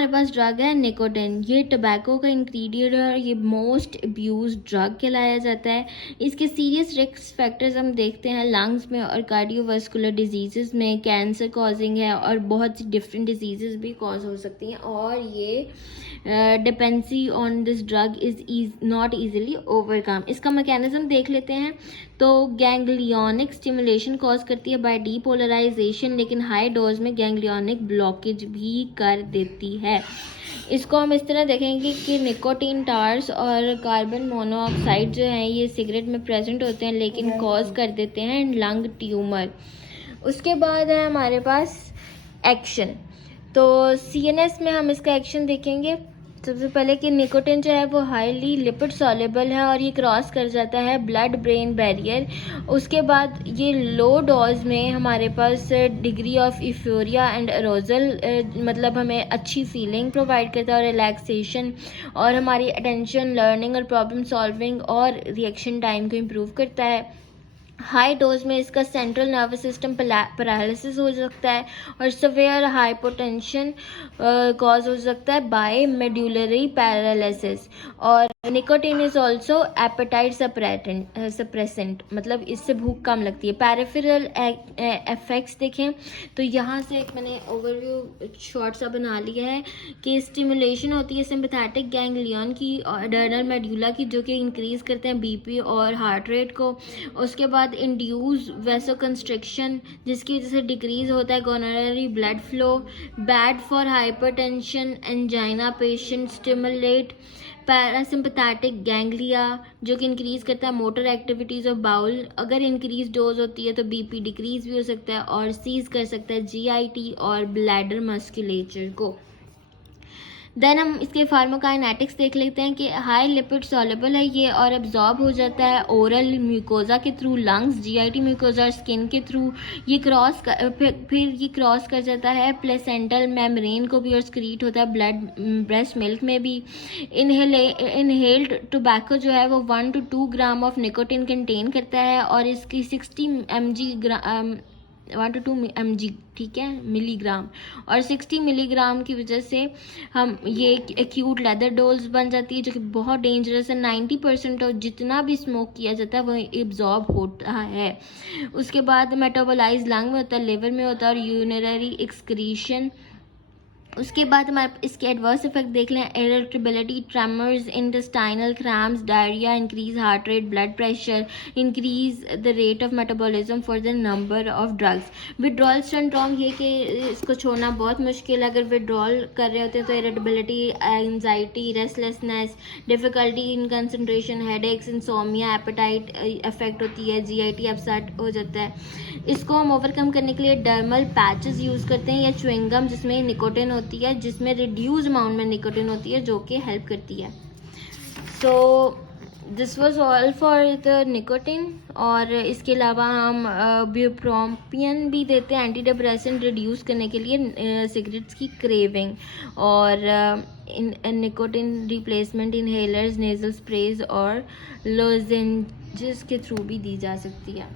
हमारे पास ड्रग है निकोटिन। ये टबैको का इंग्रेडिएंट है और ये मोस्ट अब्यूज ड्रग कहलाया जाता है। इसके सीरियस रिस्क फैक्टर्स हम देखते हैं लंग्स में और कार्डियोवास्कुलर डिजीज़ में, कैंसर कॉजिंग है और बहुत सी डिफरेंट डिजीज़ भी कॉज हो सकती हैं। और ये dependency on this drug is not easily overcome. इसका मैकेनिज्म देख लेते हैं। तो गैंग्लियोनिक स्टिमुलेशन कॉज करती है बाय डीपोलराइजेशन, लेकिन हाई डोज में गैंग्लियोनिक ब्लॉकेज भी कर देती है। इसको हम इस तरह देखेंगे कि निकोटीन टार्स और कार्बन मोनोऑक्साइड जो हैं ये सिगरेट में प्रेजेंट होते हैं लेकिन कॉज कर देते हैं लंग ट्यूमर। उसके बाद है हमारे पास एक्शन। तो सीएनएस में हम इसका एक्शन देखेंगे। सबसे पहले कि निकोटिन जो है वो हाईली लिपिड सॉल्युबल है और ये क्रॉस कर जाता है ब्लड ब्रेन बैरियर। उसके बाद ये लो डोज में हमारे पास डिग्री ऑफ यूफोरिया एंड अरोजल मतलब हमें अच्छी फीलिंग प्रोवाइड करता है और रिलैक्सेशन, और हमारी अटेंशन, लर्निंग और प्रॉब्लम सॉल्विंग और रिएक्शन टाइम को इम्प्रूव करता है। हाई डोज में इसका सेंट्रल नर्वस सिस्टम पैरालिसिस हो सकता है और सवेयर हाइपोटेंशन कॉज हो सकता है बाय मेडुलरी पैरालिसिस। और nicotine is also appetite suppressant, मतलब इससे भूख कम लगती है। पैरिफेरल इफेक्ट्स देखें तो यहाँ से एक मैंने ओवरव्यू शॉर्ट सा बना लिया है कि स्टिमुलेशन होती है सिंपैथेटिक गैंग्लियन की और अडर्नल मेडुला की, जो कि इंक्रीज करते हैं बीपी और हार्ट रेट को। उसके बाद इंड्यूस वैसोकंस्ट्रिक्शन, जिसकी वजह से डिक्रीज होता है coronary blood flow. Bad for hypertension angina patient. Stimulate parasympathetic ganglia, जो कि इंक्रीज करता है मोटर एक्टिविटीज ऑफ बाउल। अगर इंक्रीज डोज होती है तो बीपी डिक्रीज भी हो सकता है और सीज कर सकता है जीआईटी और ब्लैडर मस्कुलेचर को। देन हम इसके फार्माकाइनेटिक्स देख लेते हैं कि हाई लिपिड सॉल्युबल है ये और एब्जॉर्ब हो जाता है ओरल म्यूकोजा के थ्रू, लंग्स, जीआईटी म्यूकोजा और स्किन के थ्रू। ये फिर ये क्रॉस कर जाता है प्लेसेंटल मेम्ब्रेन को भी और स्क्रीट होता है ब्रेस्ट मिल्क में भी। इनहेल्ड टोबैको जो है वो 1 to 2 gram of nicotine contain करता है और इसकी 60 mg 1 to 2 mg, ठीक है, मिलीग्राम, और 60 मिलीग्राम की वजह से हम ये एक्यूट लेदर डोज बन जाती है जो कि बहुत डेंजरस है। 90% और जितना भी स्मोक किया जाता है वो एब्जॉर्ब होता है। उसके बाद मेटाबोलाइज लंग में होता है, लिवर में होता है और यूरिनरी एक्सक्रीशन। उसके बाद हमारे इसके एडवर्स इफेक्ट देख लें। Irritability, tremors, intestinal cramps, diarrhoea, increase heart rate, blood pressure, increase the rate of metabolism for the number of drugs. Withdrawal syndrome, ये कि इसको छोड़ना बहुत मुश्किल है। अगर विड्रॉल कर रहे होते हैं तो irritability, anxiety, restlessness, difficulty in concentration, headaches, insomnia, appetite affect होती है, जीआईटी अपसेट हो जाता है। इसको हम ओवरकम करने के लिए डर्मल पैचेस यूज़ करते हैं या च्युइंगम जिसमें निकोटिन होती है, जिसमें रिड्यूस अमाउंट में निकोटिन होती है, जो कि हेल्प करती है। So this was all for the nicotine. और इसके अलावा हम ब्यूप्रोपियन भी देते हैं एंटी डिप्रेसेंट रिड्यूस करने के लिए सिगरेट्स की क्रेविंग। और nicotine replacement inhalers, nasal sprays और लोजेंजेस के थ्रू भी दी जा सकती है।